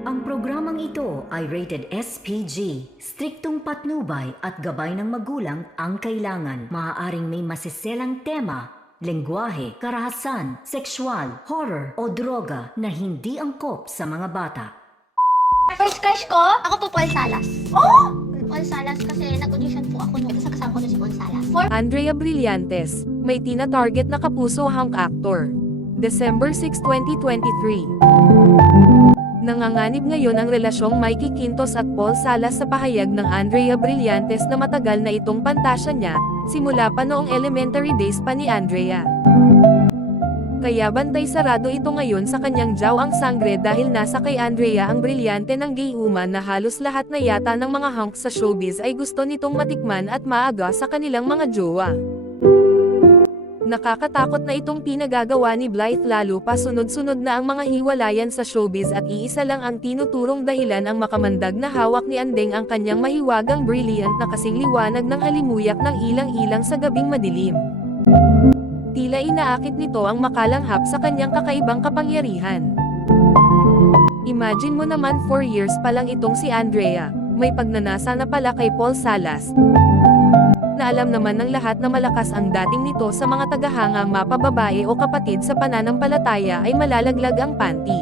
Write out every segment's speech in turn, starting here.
Ang programang ito ay rated SPG. Striktong patnubay at gabay ng magulang ang kailangan. Maaaring may masiselang tema, lengguwahe, karahasan, sexual, horror o droga na hindi angkop sa mga bata. First crush ko, ako po Paul Salas. Oh! Paul Salas kasi nag-audition po ako nung kasama ko na si Paul Salas. Andrea Brillantes, may tina-target na kapuso hunk actor. December 6, 2023. Nanganganib ngayon ang relasyong Mikey Quintos at Paul Salas sa pahayag ng Andrea Brillantes na matagal na itong pantasya niya, simula pa noong elementary days pa ni Andrea. Kaya bantay sarado ito ngayon sa kanyang jaw ang sangre dahil nasa kay Andrea ang brilyante ng gay woman na halos lahat na yata ng mga hunk sa showbiz ay gusto nitong matikman at maaga sa kanilang mga jowa. Nakakatakot na itong pinagagawa ni Blythe lalo pa sunod-sunod na ang mga hiwalayan sa showbiz at iisa lang ang tinuturong dahilan ang makamandag na hawak ni Andeng ang kanyang mahiwagang brilliant na kasing liwanag ng halimuyak ng ilang-ilang sa gabing madilim. Tila inaakit nito ang makalanghap sa kanyang kakaibang kapangyarihan. Imagine mo naman 4 years pa lang itong si Andrea, may pagnanasa na pala kay Paul Salas. Na alam naman ng lahat na malakas ang dating nito sa mga tagahangang mapababae o kapatid sa pananampalataya ay malalaglag ang panty.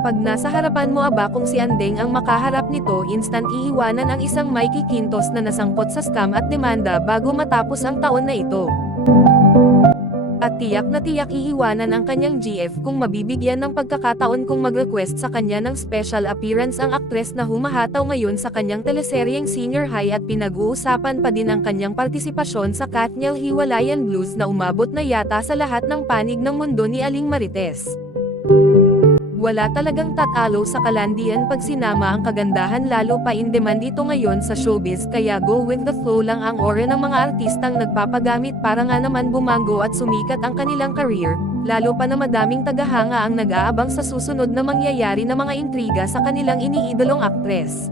Pag nasa harapan mo aba kung si Andeng ang makaharap nito, instant iiwanan ang isang Mikey Quintos na nasangkot sa scam at demanda bago matapos ang taon na ito. At tiyak na tiyak iiwanan ang kanyang GF kung mabibigyan ng pagkakataon kung mag-request sa kanya ng special appearance ang aktres na humahataw ngayon sa kanyang teleseryeng Senior High at pinag-uusapan pa din ang kanyang partisipasyon sa Katniel Hiwalayan Blues na umabot na yata sa lahat ng panig ng mundo ni Aling Marites. Wala talagang tatalo sa kalandian pag sinama ang kagandahan lalo pa in demand ito ngayon sa showbiz kaya go with the flow lang ang ore ng mga artistang nagpapagamit para nga naman bumango at sumikat ang kanilang career, lalo pa na madaming tagahanga ang nag-aabang sa susunod na mangyayari na mga intriga sa kanilang iniidolong aktres.